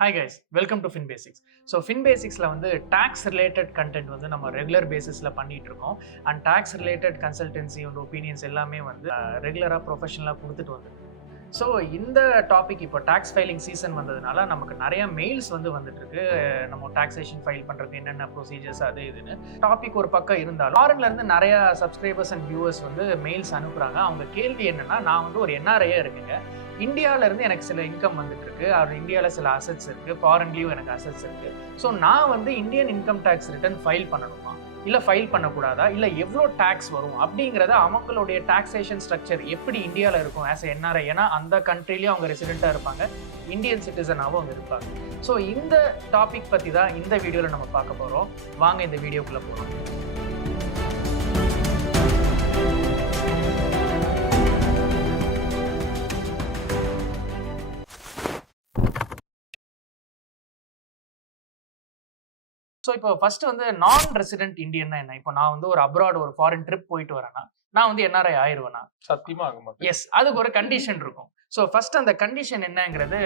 Hi guys, welcome to FinBasics. So FinBasicsல வந்து tax related content வந்து நம்ம ரெகுலர் பேசிஸ்ல பண்ணிட்டு இருக்கோம். And tax related consultancy and opinions எல்லாமே வந்து ரெகுலரா ப்ரொஃபஷனலா கொடுத்துட்டு வந்துட்டு. ஸோ இந்த டாபிக் இப்போ டேக்ஸ் ஃபைலிங் சீசன் வந்ததுனால நமக்கு நிறைய மெயில்ஸ் வந்து வந்துட்டு இருக்கு. நம்ம டாக்ஸேஷன் ஃபைல் பண்றதுக்கு என்னென்ன ப்ரொசீஜர்ஸ் அது இதுன்னு டாபிக் ஒரு பக்கம் இருந்தாலும் ஃபாரின்ல இருந்து நிறைய சப்ஸ்கிரைபர்ஸ் அண்ட் வியூவர்ஸ் வந்து மெயில்ஸ் அனுப்புறாங்க. அவங்க கேள்வி என்னன்னா, நான் வந்து ஒரு என்ஆர்ஐயா இருக்குங்க, இந்தியாவில இருந்து எனக்கு சில இன்கம் வந்துட்டு இருக்கு, அவர் இந்தியாவில் சில அசட்ஸ் இருக்கு, ஃபாரின்லயும் எனக்கு அசட்ஸ் இருக்கு. ஸோ நான் வந்து Indian income tax return file பண்ணணுமா, இல்லை ஃபைல் பண்ணக்கூடாதா, இல்லை எவ்வளோ டேக்ஸ் வரும் அப்படிங்கிறத அவங்களுடைய டாக்ஸேஷன் ஸ்ட்ரக்சர் எப்படி இந்தியாவில் இருக்கும் ஆஸ் என்ஆர்ஐ. ஏன்னா அந்த கண்ட்ரிலையும் அவங்க ரெசிடென்ட்டாக இருப்பாங்க, இந்தியன் சிட்டிசனாகவும் அவங்க இருப்பாங்க. ஸோ இந்த டாபிக் பற்றி தான் இந்த வீடியோவில் நம்ம பார்க்க போகிறோம். வாங்க இந்த வீடியோக்குள்ளே போகிறோம். ஸோ இப்போ ஃபர்ஸ்ட் வந்து நான் ரெசிடென்ட் இந்தியன்னா என்ன? இப்போ நான் வந்து ஒரு அப்ராட் ஒரு ஃபாரின் ட்ரிப் போயிட்டு வரேன்னா நான் வந்து என்ஆர்ஐ ஆயிருவேனா? சத்தியமா ஆக மாட்டேன். எஸ், அதுக்கு ஒரு கண்டிஷன் இருக்கும். ஸோ ஃபர்ஸ்ட் அந்த கண்டிஷன் என்னங்கிறது.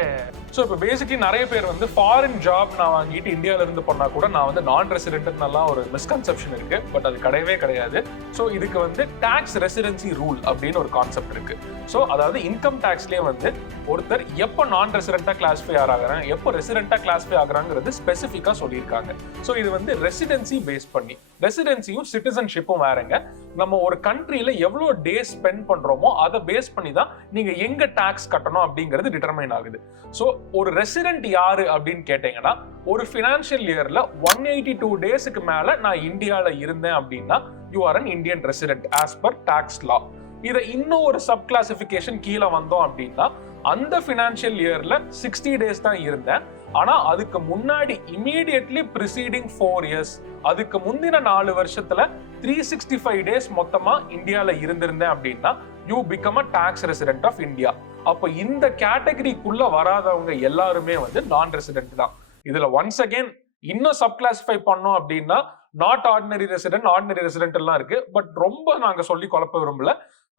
ஸோ இப்போ பேசிக்கலி நிறைய பேர் வந்து ஃபாரின் ஜாப் நான் வாங்கிட்டு இந்தியாவில இருந்து பண்ணா கூட நான் வந்து நான் ரெசிடென்ட்னெல்லாம் ஒரு மிஸ்கன்செப்ஷன் இருக்கு. பட் அது கிடையவே கிடையாது. ஸோ இதுக்கு வந்து டாக்ஸ் ரெசிடென்சி ரூல் அப்படின்னு ஒரு கான்செப்ட் இருக்கு. ஸோ அதாவது இன்கம் டாக்ஸ்லேயே வந்து ஒருத்தர் எப்போ நான் ரெசிடென்ட்டாக கிளாஸிஃபை ஆகிறாங்க, எப்போ ரெசிடென்ட்டாக கிளாஸிஃபை ஆகுறாங்கிறது ஸ்பெசிஃபிக்காக சொல்லியிருக்காங்க. ஸோ இது வந்து ரெசிடென்சி பேஸ் பண்ணி, ரெசிடென்சியும் சிட்டிசன்ஷிப்பும் வேறங்க. நம்ம ஒரு கண்ட்ரியில எவ்வளோ டேஸ் ஸ்பெண்ட் பண்றோமோ அதை பேஸ் பண்ணி தான் நீங்க எங்க டாக்ஸ் கட்டணும் அப்படிங்கிறது டிட்டர்மைன் ஆகுது. ஸோ ஒரு ரெசிடென்ட் யாரு அப்படின்னு கேட்டீங்கன்னா, ஒரு ஃபினான்ஷியல் இயர்ல 182 டேஸுக்கு மேல நான் இந்தியாவில் இருந்தேன் அப்படின்னா you are an Indian resident as per tax law. இதை இன்னும் ஒரு சப் கிளாசிபிகேஷன் கீழே வந்தோம் அப்படின்னா, அந்த ஃபினான்ஷியல் இயர்ல 60 டேஸ் தான் இருந்தேன், ஆனா அதுக்கு முன்னாடி இமீடியட்லி ப்ரிசீடிங் 4 இயர்ஸ், அதுக்கு முந்தின 4 வருஷத்துல 365 டேஸ் மொத்தமா இந்தியால இருந்திருந்தேன் அப்படின்னா you become a tax resident of India. அப்போ இந்த கேட்டகரிக்குள்ள வராதவங்க எல்லாருமே வந்து நான் ரெசிடென்ட் தான். இதுல ஒன்ஸ் அகெயின் இன்னும் சப் கிளாசிஃபை பண்ணோம் அப்படின்னா not ordinary resident, ordinary resident எல்லாம் இருக்கு. பட் ரொம்ப நாங்க சொல்லி குழப்ப விரும்பல.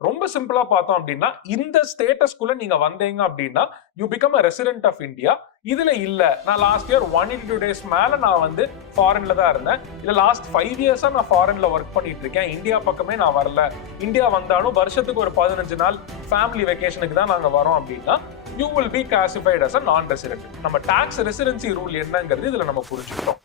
ரொம்ப சிம்பிளா பார்த்தோம் அப்படின்னா, இந்த ஸ்டேட்டஸ்குள்ள நீங்க வந்தீங்க அப்படின்னா you become a resident of India. இதுல இல்ல நான் லாஸ்ட் இயர் 182 டேஸ் மேல நான் வந்து ஃபாரின்ல தான் இருந்தேன், இல்ல லாஸ்ட் 5 இயர்ஸா நான் ஃபாரின்ல ஒர்க் பண்ணிட்டு இருக்கேன், இந்தியா பக்கமே நான் வரல, இந்தியா வந்தாலும் வருஷத்துக்கு ஒரு 15 நாள் ஃபேமிலி வெக்கேஷனுக்கு தான் நாங்க வரோம் அப்படின்னா you will be classified as a non resident. நம்ம டாக்ஸ் ரெசிடென்சி ரூல் என்னங்கிறது இதுல நம்ம புரிஞ்சுக்கிட்டோம்.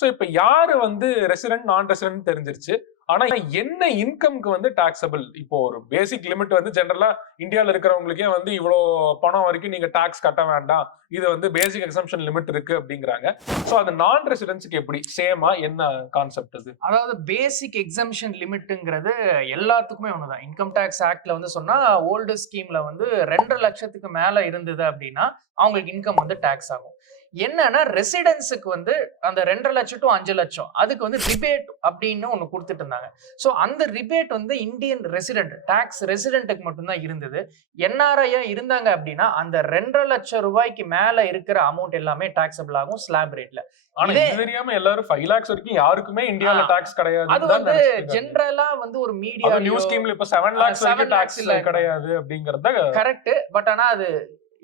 ஸோ இப்போ யாரு வந்து ரெசிடென்ட் நான் ரெசிடென்ட் தெரிஞ்சிருச்சு. ஆனா என்ன இன்கம்க்கு வந்து டாக்ஸபிள்? இப்போ ஒரு பேசிக் லிமிட் வந்து ஜெனரலா இந்தியாவில் இருக்கிறவங்களுக்கே வந்து இவ்வளோ பணம் வரைக்கும் நீங்க டாக்ஸ் கட்ட வேண்டாம், இது வந்து பேசிக் எக்ஸம்ஷன் லிமிட் இருக்கு அப்படிங்கிறாங்க. ஸோ அது நான் ரெசிடென்ட்ஸ்க்கு எப்படி சேமா, என்ன கான்செப்ட் அது? அதாவது பேசிக் எக்ஸம்ஷன் லிமிட்டுங்கிறது எல்லாத்துக்குமே ஒண்ணுதான். இன்கம் டேக்ஸ் ஆக்ட்ல வந்து சொன்னா ஓல்டு ஸ்கீம்ல வந்து 2 லட்சத்துக்கு மேல இருந்தது அப்படின்னா அவங்களுக்கு இன்கம் வந்து டாக்ஸ் ஆகும். என்னன்னா ரெசிடென்ஸுக்கு வந்து அந்த 2.5 லட்சம் to 5 லட்சம் அதுக்கு வந்து ரிபேட் அப்படின்னு ஒண்ணு கொடுத்துட்டு இருந்தாங்க. ஸோ அந்த ரிபேட் வந்து இந்தியன் ரெசிடென்ட் டாக்ஸ் ரெசிடென்ட்டுக்கு மட்டும்தான் இருந்தது. என்ஆர்ஐயா இருந்தாங்க அப்படின்னா அந்த 2.5 லட்சம் ரூபாய்க்கு மேல இருக்கிற அமௌண்ட் எல்லாமே டாக்ஸபிள் ஆகும் ஸ்லாப் ரேட்ல. ஆனா இது தெரியாம எல்லாரும் 5 lakhs வரைக்கும் யாருக்குமே இந்தியால டாக்ஸ் கிடையாது. அது வந்து ஜெனரலா வந்து ஒரு மீடியா நியூ ஸ்கீம்ல இப்ப 7 lakhs வரைக்கும் டாக்ஸ் கிடையாது அப்படிங்கறது கரெக்ட். பட் ஆனா அது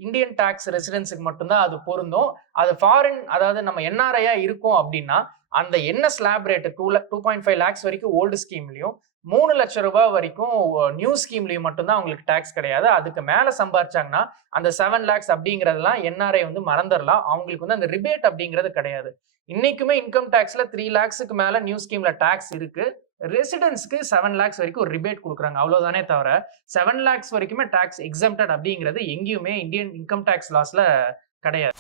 இந்தியன் டாக்ஸ் ரெசிடென்ஸுக்கு மட்டும்தான் அது பொருந்தும். அது ஃபாரின், அதாவது நம்ம என்ஆர்ஐயா இருக்கும் அப்படின்னா அந்த என்ன ஸ்லாப் ரேட் 2.5 lakhs வரைக்கும் ஓல்டு ஸ்கீம்லயும் 3 லட்சம் ரூபாய் வரைக்கும் நியூ ஸ்கீம்லயும் மட்டும்தான் அவங்களுக்கு டாக்ஸ் கிடையாது. அதுக்கு மேல சம்பாரிச்சாங்கன்னா அந்த 7 lakhs அப்படிங்கறதெல்லாம் என்ஆர்ஐ வந்து மறந்துடலாம். அவங்களுக்கு வந்து அந்த ரிபேட் அப்படிங்கிறது கிடையாது. இன்னைக்குமே இன்கம் டாக்ஸ்ல 3 lakhsக்கு மேல நியூ ஸ்கீம்ல டாக்ஸ் இருக்கு. ரெசிடென்ஸ்க்கு 7 lakhs வரைக்கும் ஒரு ரிபேட் கொடுக்குறாங்க, அவ்வளவுதானே தவிர 7 lakhs வரைக்குமே டாக்ஸ் எக்ஸம்ப்டட் அப்படிங்கிறது எங்கேயுமே இந்தியன் இன்கம் டாக்ஸ் லாஸ்ல கிடையாது.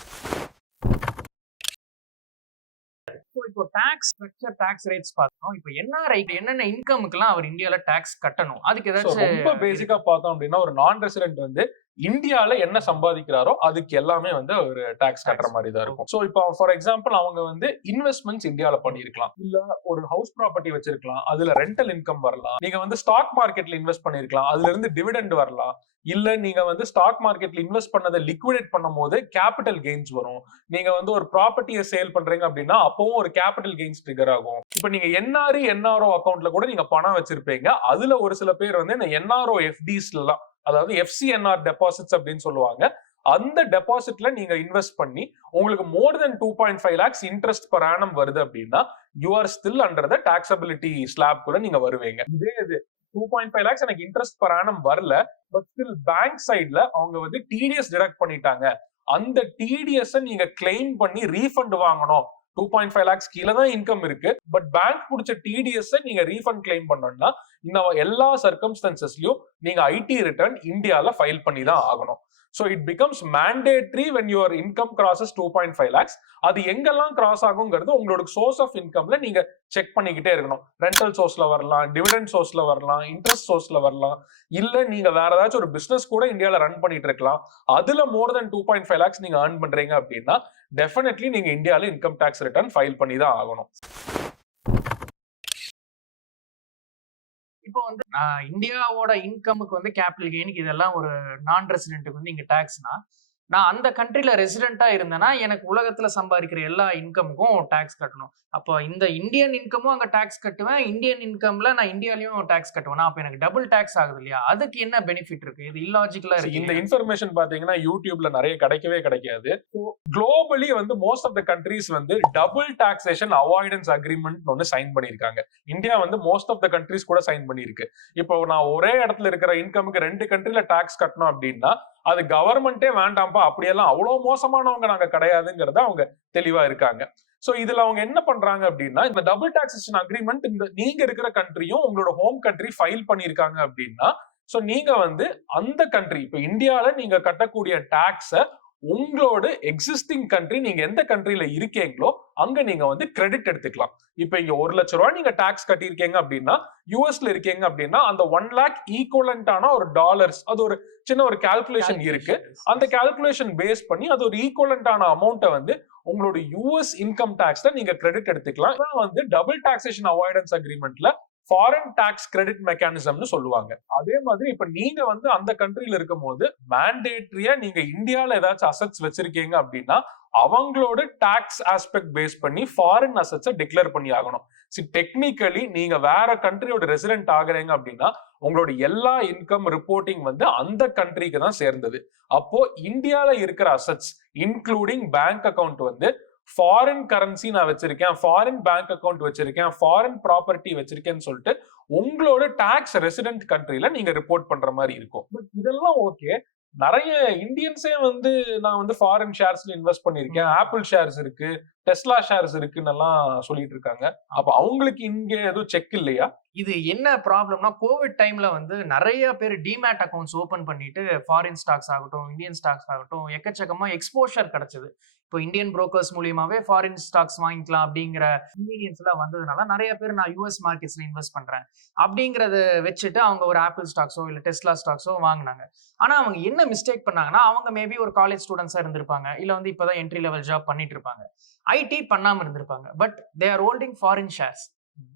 இப்போ டாக்ஸ் ஸ்ட்ரக்சர், டாக்ஸ் ரேட்ஸ் பார்த்தோம். இப்போ என்ஆர்ஐ என்னென்ன இன்கமுக்குலாம் அவர் இந்தியால டாக்ஸ் கட்டணும், அதுக்கு ஏதாச்சும் ரொம்ப பேசிக்கா பார்த்தோம் அப்படின்னா ஒரு நான் ரெசிடென்ட் வந்து இந்தியால என்ன சம்பாதிக்கிறாரோ அதுக்கு எல்லாமே வந்து ஒரு டாக்ஸ் கட்டுற மாதிரி தான் இருக்கும். ஸோ இப்போ ஃபார் எக்ஸாம்பிள் அவங்க வந்து இன்வெஸ்ட்மெண்ட்ஸ் இந்தியால பண்ணிருக்கலாம், இல்ல ஒரு ஹவுஸ் ப்ராப்பர்ட்டி வச்சிருக்கலாம், அதுல ரெண்டல் இன்கம் வரலாம், நீங்க வந்து ஸ்டாக் மார்க்கெட்ல இன்வெஸ்ட் பண்ணிருக்கலாம், அதுல இருந்து டிவிடெண்ட் வரலாம், இல்ல நீங்க வந்து ஸ்டாக் மார்க்கெட்ல இன்வெஸ்ட் பண்ணதை லிக்விடேட் பண்ணும் போது கேபிட்டல் கெயின்ஸ் வரும், நீங்க வந்து ஒரு ப்ராப்பர்ட்டியை சேல் பண்றீங்க அப்படின்னா அப்பவும் ஒரு கேபிட்டல் கெயின்ஸ் ட்ரிகர் ஆகும். இப்ப நீங்க என்ஆர்இ என்ஆர்ஓ அக்கௌண்ட்ல கூட நீங்க பணம் வச்சிருப்பீங்க, அதுல ஒரு சில பேர் வந்து இந்த என்ஆர்ஓ எஃப்டிஸ்ல எல்லாம் அதாவது எஃப்சிஎன்ஆர் டெபாசிட்ஸ் அப்படின்னு சொல்லுவாங்க. அந்த டெபாசிட்ல நீங்க இன்வெஸ்ட் பண்ணி உங்களுக்கு more than 2.5 lakhs interest per annum வருது அப்படின்னா you are still under the taxability slab கூட நீங்க வருவீங்க. இதே இது 2.5 lakhs எனக்கு இன்ட்ரெஸ்ட் per annum வரல, பட் ஸ்டில் பேங்க் சைட்ல அவங்க வந்து டிடிஎஸ் டிடக்ட் பண்ணிட்டாங்க, அந்த டிடிஎஸ் நீங்க கிளைம் பண்ணி ரீஃபண்ட் வாங்கணும். 2.5 lakhs கீழே தான் இன்கம் இருக்கு, பட் பேங்க் பிடிச்ச டிடிஎஸ் நீங்க ரீஃபண்ட் கிளைம் பண்ணணும்னா இந்த எல்லா சர்க்கம்ஸ்டன்சஸ்லயும் நீங்க ஐடி ரிட்டர்ன் இந்தியால ஃபைல் பண்ணி தான் ஆகணும். So it becomes mandatory when your income crosses 2.5 lakhs. அது எங்கெல்லாம் கிராஸ் ஆகுங்கிறது உங்களோட சோர்ஸ் ஆஃப் இன்கம்ல நீங்க செக் பண்ணிக்கிட்டே இருக்கணும். ரெண்டல் சோர்ஸ்ல வரலாம், டிவிடெண்ட் சோர்ஸ்ல வரலாம், இன்ட்ரெஸ்ட் சோர்ஸ்ல வரலாம், இல்ல நீங்க வேற ஏதாச்சும் ஒரு பிசினஸ் கூட இந்தியால ரன் பண்ணிட்டு இருக்கலாம். அதுல மோர் தென் 2.5 lakhs நீங்க earn பண்றீங்க அப்படின்னா டெஃபினெட்லி நீங்க இந்தியால இன்கம் டாக்ஸ் ரிட்டர்ன் ஃபைல் பண்ணி தான் ஆகணும். இப்போ வந்து இந்தியாவோட இன்கமுக்கு வந்து கேபிட்டல் கெயினுக்கு இதெல்லாம் ஒரு நான் ரெசிடென்ட்டுக்கு வந்து இங்க டாக்ஸ்னா, நான் அந்த கண்ட்ரில ரெசிடென்ட்டா இருந்தேன்னா எனக்கு உலகத்துல சம்பாதிக்கிற எல்லா இன்கமுக்கும் டாக்ஸ் கட்டணும். அப்போ இந்த இந்தியன் இன்கமும் அங்க டாக்ஸ் கட்டுவேன், இந்தியன் இன்கம்ல நான் இந்தியாலயும் டாக்ஸ் கட்டுவேன். அப்ப எனக்கு டபுள் டாக்ஸ் ஆகுது இல்லையா? அதுக்கு என்ன பெனிஃபிட் இருக்கு? இது இல்லாஜிக்கலா இருக்கு. இந்த இன்ஃபர்மேஷன் பாத்தீங்கன்னா யூடியூப்ல நிறைய கிடைக்கவே கிடைக்காது. குளோபலி வந்து மோஸ்ட் ஆஃப் த கண்ட்ரீஸ் வந்து டபுள் டாக்ஸேஷன் அவாய்டன்ஸ் அக்ரிமெண்ட் ஒன்னு சைன் பண்ணிருக்காங்க. இந்தியா வந்து மோஸ்ட் ஆஃப் த கண்ட்ரீஸ் கூட சைன் பண்ணிருக்கு. இப்போ நான் ஒரே இடத்துல இருக்கிற இன்கமுக்கு 2 கண்ட்ரில டாக்ஸ் கட்டணும் அப்படின்னா அது கவர்மெண்டே வேண்டாம்ப்பா, அப்படியெல்லாம் அவ்வளவு மோசமானவங்க நாங்க கிடையாதுங்கிறத அவங்க தெளிவா இருக்காங்க. சோ இதுல அவங்க என்ன பண்றாங்க அப்படின்னா, இந்த டபுள் டாக்ஸேஷன் அக்ரிமெண்ட் இந்த நீங்க இருக்கிற கண்ட்ரியும் உங்களோட ஹோம் கண்ட்ரி ஃபைல் பண்ணிருக்காங்க அப்படின்னா, சோ நீங்க வந்து அந்த கண்ட்ரி இப்ப இந்தியால நீங்க கட்டக்கூடிய டாக்ஸ உங்களோட எக்ஸிஸ்டிங் கண்ட்ரி நீங்க எந்த கண்ட்ரில இருக்கீங்களோ அங்க நீங்க வந்து கிரெடிட் எடுத்துக்கலாம். இப்ப இங்க 1 லட்சம் ரூபாய் நீங்க டாக்ஸ் கட்டியிருக்கீங்க அப்படின்னா யூஎஸ்ல இருக்கீங்க அப்படின்னா அந்த 1 lakh ஈக்குவலண்டான ஒரு டாலர்ஸ், அது ஒரு சின்ன ஒரு கால்குலேஷன் இருக்கு. அந்த கால்குலேஷன் பேஸ் பண்ணி அது ஒரு ஈக்குவலண்டான அமௌண்ட்டை வந்து உங்களோட யூஎஸ் இன்கம் டாக்ஸ்ல நீங்க கிரெடிட் எடுத்துக்கலாம். இதான் வந்து டபுள் டாக்ஸேஷன் அவாய்டன்ஸ் அக்ரிமெண்ட்ல ஃபாரின் டாக்ஸ் கிரெடிட் மெக்கானிசம்னு சொல்லுவாங்க. அதே மாதிரி இப்ப நீங்க வந்து அந்த கண்ட்ரில இருக்கும் போது மேண்டேட்டரியா நீங்க இந்தியால ஏதாச்சும் அசெட்ஸ் வச்சிருக்கீங்க அப்படின்னா அவங்களோட டாக்ஸ் ஆஸ்பெக்ட் பேஸ் பண்ணி ஃபாரின் அசெட்ஸை டிக்ளேர் பண்ணி ஆகணும். டெக்னிக்கலி நீங்க வேற கண்ட்ரியோட ரெசிடென்ட் ஆகுறீங்க அப்படின்னா உங்களோட எல்லா இன்கம் ரிப்போர்ட்டிங் வந்து அந்த கண்ட்ரிக்கு தான் சேர்ந்தது. அப்போ இந்தியால இருக்கிற அசெட்ஸ் இன்க்ளூடிங் பேங்க் அக்கவுண்ட் வந்து ஃபாரின் கரன்சி நான் வச்சிருக்கேன், ஃபாரின் பேங்க் அக்கவுண்ட் வச்சிருக்கேன், ஃபாரின் ப்ராப்பர்ட்டி வச்சிருக்கேன்னு சொல்லிட்டு உங்களோட டாக்ஸ் ரெசிடென்ட் கண்ட்ரில நீங்க ரிப்போர்ட் பண்ற மாதிரி இருக்கும். பட் இதெல்லாம் ஓகே, நிறைய இந்தியன்ஸே வந்து நான் வந்து ஃபாரின் ஷேர்ஸ்ல இன்வெஸ்ட் பண்ணிருக்கேன், ஆப்பிள் ஷேர்ஸ் இருக்கு, டெஸ்லா ஷேர்ஸ் இருக்குன்னு எல்லாம் சொல்லிட்டு இருக்காங்க. அப்ப அவங்களுக்கு இங்க எதுவும் செக் இல்லையா? இது என்ன ப்ராப்ளம்னா, கோவிட் டைம்ல வந்து நிறைய பேர் டிமேட் அக்கௌண்ட்ஸ் ஓபன் பண்ணிட்டு ஃபாரின் ஸ்டாக்ஸ் ஆகட்டும், இந்தியன் ஸ்டாக்ஸ் ஆகட்டும், எக்கச்சக்கமா எக்ஸ்போஷர் கிடைச்சது. இப்போ இந்தியன் புரோக்கர்ஸ் மூலியமாவே ஃபாரின் ஸ்டாக்ஸ் வாங்கிக்கலாம் அப்படிங்கிற கன்வீனியன்ஸ் எல்லாம் வந்ததுனால நிறைய பேர் நான் யூஎஸ் மார்க்கெட்ஸ்ல இன்வெஸ்ட் பண்றேன் அப்படிங்கறத வச்சுட்டு அவங்க ஒரு ஆப்பிள் ஸ்டாக்ஸோ இல்ல டெஸ்லா ஸ்டாக்ஸோ வாங்கினாங்க. ஆனா அவங்க என்ன மிஸ்டேக் பண்ணாங்கன்னா, அவங்க மேபி ஒரு காலேஜ் ஸ்டூடெண்ட்ஸா இருந்திருப்பாங்க, இல்ல வந்து இப்பதான் என்ட்ரி லெவல் ஜாப் பண்ணிட்டு இருப்பாங்க, ஐடி பண்ணாம இருந்திருப்பாங்க. But they are holding foreign shares.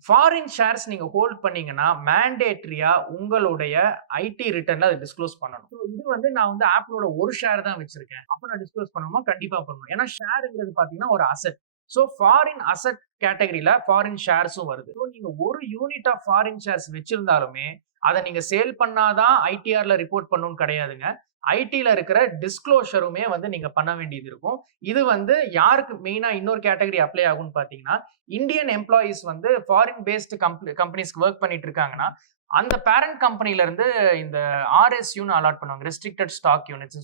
Foreign shares நீங்க ஹோல்ட் பண்ணீங்கன்னா மேண்டேட்டரியா உங்களுடைய ஐடி ரிட்டர்ன்ல அதை டிஸ்க்ளோஸ் பண்ணணும். இது வந்து நான் வந்து ஆப்பிளோட ஒரு ஷேர் தான் வச்சிருக்கேன், அப்ப நான் டிஸ்க்ளோஸ் பண்ணணுமா? கண்டிப்பா பண்ணணும். ஏன்னா ஷேருங்கிறது பாத்தீங்கன்னா ஒரு அசெட். சோ ஃபாரின் அசெட் கேட்டகரியில ஃபாரின் ஷேர்ஸும் வருது. நீங்க ஒரு யூனிட் ஆஃப் ஃபாரின் ஷேர்ஸ் வச்சிருந்தாலுமே அதை நீங்க சேல் பண்ணாதான் ஐடிஆர்ல ரிப்போர்ட் பண்ணணும்னு கிடையாதுங்க. ஐடில இருக்கிற டிஸ்க்ளோஷருமே வந்து நீங்க பண்ண வேண்டியது இருக்கும். இது வந்து யாருக்கு மெயினா இன்னொரு கேட்டகரி அப்ளை ஆகும்னு பாத்தீங்கன்னா, இந்தியன் எம்ப்ளாயிஸ் வந்து ஃபாரின் பேஸ்டு கம்பெனிஸ்க்கு ஒர்க் பண்ணிட்டு இருக்காங்கன்னா அந்த பேரண்ட் கம்பெனில இருந்து இந்த ஆர்எஸ்யூன்னு அலாட் பண்ணுவாங்க, ரெஸ்ட்ரிக்டட் ஸ்டாக் யூனிட்ஸ்,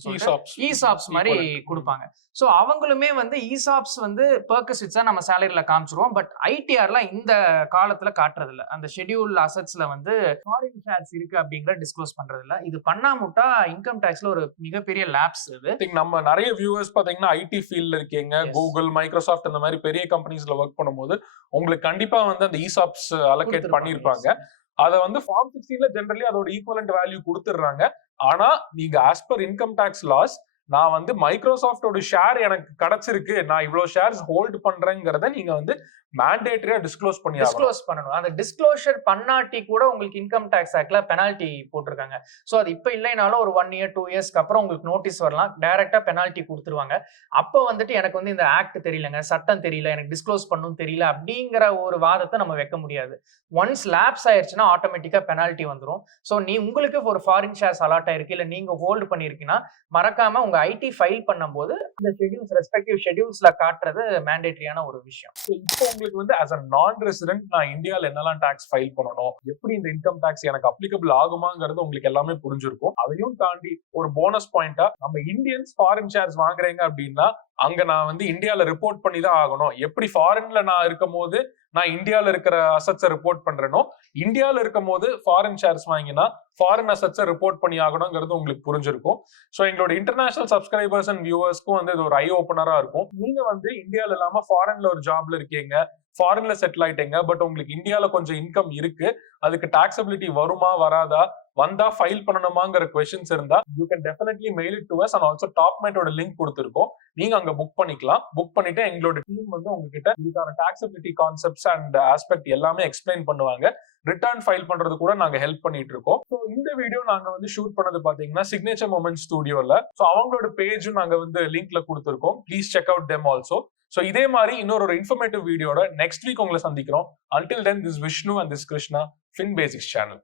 ஈசாப்ஸ் மாதிரி கொடுப்பாங்க. சோ அவங்களுமே வந்து ஈசாப்ஸ் வந்து பெர்குசிட்ஸா நம்ம சேலரியில காமிச்சிருவோம். பட் ஐடிஆர்ல இந்த காலத்துல காட்டுறது இல்ல. அந்த ஷெட்யூல் அசெட்ஸ்ல வந்து ஃபாரின் ஷேர்ஸ் இருக்கு அப்படிங்கிற டிஸ்க்ளோஸ் பண்றது இல்ல. இது பண்ணாமுட்டா இன்கம் டாக்ஸ்ல ஒரு மிகப்பெரிய லேப்ஸ். இது நம்ம நிறைய வியூவர்ஸ் பாத்தீங்கன்னா ஐடி ஃபீல்ட்ல இருக்கீங்க, கூகுள், மைக்ரோசாஃப்ட் இந்த மாதிரி பெரிய கம்பெனிஸ்ல ஒர்க் பண்ணும்போது உங்களுக்கு கண்டிப்பா வந்து அந்த ஈசாப்ஸ் அலோகேட் பண்ணிருப்பாங்க. அதை வந்து ஃபார்ம் 16ல ஜெனரலி அதோட ஈக்குவலன்ட் வேல்யூ கொடுத்துடுறாங்க. ஆனா நீங்க as per income tax laws நான் வந்து மைக்ரோசாஃப்டோட ஷேர் எனக்கு கிடைச்சிருக்கு, நான் இவ்வளவு ஷேர்ஸ் ஹோல்ட் பண்றேங்கிறத நீங்க வந்து மேண்டேட்டரியா டிஸ்க்ளோஸ் பண்ணி டிஸ்க்ளோஸ் பண்ணணும். அந்த டிஸ்க்ளோஷர் பண்ணாட்டி கூட உங்களுக்கு இன்கம் டேக்ஸ் ஆக்ட்ல பெனால்டி போட்டிருக்காங்க. ஸோ அது இப்போ இல்லைனாலும் ஒரு 1 இயர் 2 இயர்ஸ்க்கு அப்புறம் உங்களுக்கு நோட்டீஸ் வரலாம். டைரக்டா பெனால்டி கொடுத்துருவாங்க. அப்போ வந்துட்டு எனக்கு வந்து இந்த ஆக்ட் தெரியலங்க, சட்டம் தெரியல, எனக்கு டிஸ்க்ளோஸ் பண்ணணும் தெரியல அப்படிங்கிற ஒரு வாதத்தை நம்ம வைக்க முடியாது. ஒன்ஸ் லேப்ஸ் ஆயிடுச்சுன்னா ஆட்டோமேட்டிக்கா பெனால்டி வந்துடும். ஸோ உங்களுக்கு ஒரு ஃபாரின் ஷேர்ஸ் அலாட் ஆயிருக்கு, இல்லை நீங்க ஹோல்டு பண்ணிருக்கீங்கன்னா மறக்காம உங்க ஐடி ஃபைல் பண்ணும்போது அந்த ஷெட்யூல்ஸ் ரெஸ்பெக்டிவ் ஷெட்யூல்ஸ்ல காட்டுறது மேண்டேட்டரியான ஒரு விஷயம். இப்போ உங்களுக்கு வந்து as a non-resident நான் இந்தியால என்னெல்லாம் டாக்ஸ் ஃபைல் பண்ணணும், எப்படி இந்த இன்கம் டாக்ஸ் எனக்கு அப்ளிகபிள் ஆகுமாங்கிறது உங்களுக்கு எல்லாமே புரிஞ்சிருக்கும். அதையும் தாண்டி ஒரு போனஸ் பாயிண்டா, நம்ம இந்தியன்ஸ் ஃபாரின் ஷேர்ஸ் வாங்குறீங்க அப்படின்னா அங்க நான் வந்து இந்தியால ரிப்போர்ட் பண்ணி தான் ஆகணும். எப்படி ஃபாரின்ல நான் இருக்கும் போது நான் இந்தியால இருக்கிற அசட்ஸை ரிப்போர்ட் பண்றேனோ, இந்தியால இருக்கும் போது ஃபாரின் ஷேர்ஸ் வாங்கினா ஃபாரின் அசட்ஸை ரிப்போர்ட் பண்ணி ஆகணுங்கிறது உங்களுக்கு புரிஞ்சிருக்கும். ஸோ எங்களோட இன்டர்நேஷனல் சப்ஸ்கிரைபர்ஸ் அண்ட் வியூவர்ஸ்க்கும் வந்து இது ஒரு ஐ ஓப்பனரா இருக்கும். நீங்க வந்து இந்தியால இல்லாம ஃபாரின்ல ஒரு ஜாப்ல இருக்கீங்க, ஃபாரின்ல செட்டில் ஆயிட்டீங்க, பட் உங்களுக்கு இந்தியால கொஞ்சம் இன்கம் இருக்கு, அதுக்கு டாக்ஸபிலிட்டி வருமா வராதா, வந்தா ஃபைல் பண்ணணுமாங்கிற கொஸ்டின்ஸ் இருந்தா you can definitely mail it to us. And also டாப்மேட்டோட லிங்க் கொடுத்துருக்கோம், நீங்க அங்க புக் பண்ணிக்கலாம். புக் பண்ணிட்டு எங்களோட டீம் வந்து உங்ககிட்ட இதுக்கான டாக்ஸபிலிட்டி கான்செப்ட்ஸ் அண்ட் ஆஸ்பெக்ட் எல்லாமே எக்ஸ்பிளைன் பண்ணுவாங்க. ரிட்டர்ன் ஃபைல் பண்றது கூட நாங்க ஹெல்ப் பண்ணிட்டு இருக்கோம். ஸோ இந்த வீடியோ நாங்க வந்து ஷூட் பண்ணது பாத்தீங்கன்னா சிக்னேச்சர் மொமெண்ட் ஸ்டுடியோல. ஸோ அவங்களோட பேஜும் நாங்க வந்து லிங்க்ல கொடுத்துருக்கோம். Please check out them also. So இதே மாதிரி இன்னொரு இன்ஃபர்மேட்டிவ் வீடியோட நெக்ஸ்ட் வீக் உங்களை சந்திக்கிறோம். Until then, this is Vishnu and this is Krishna, Fin Basics channel.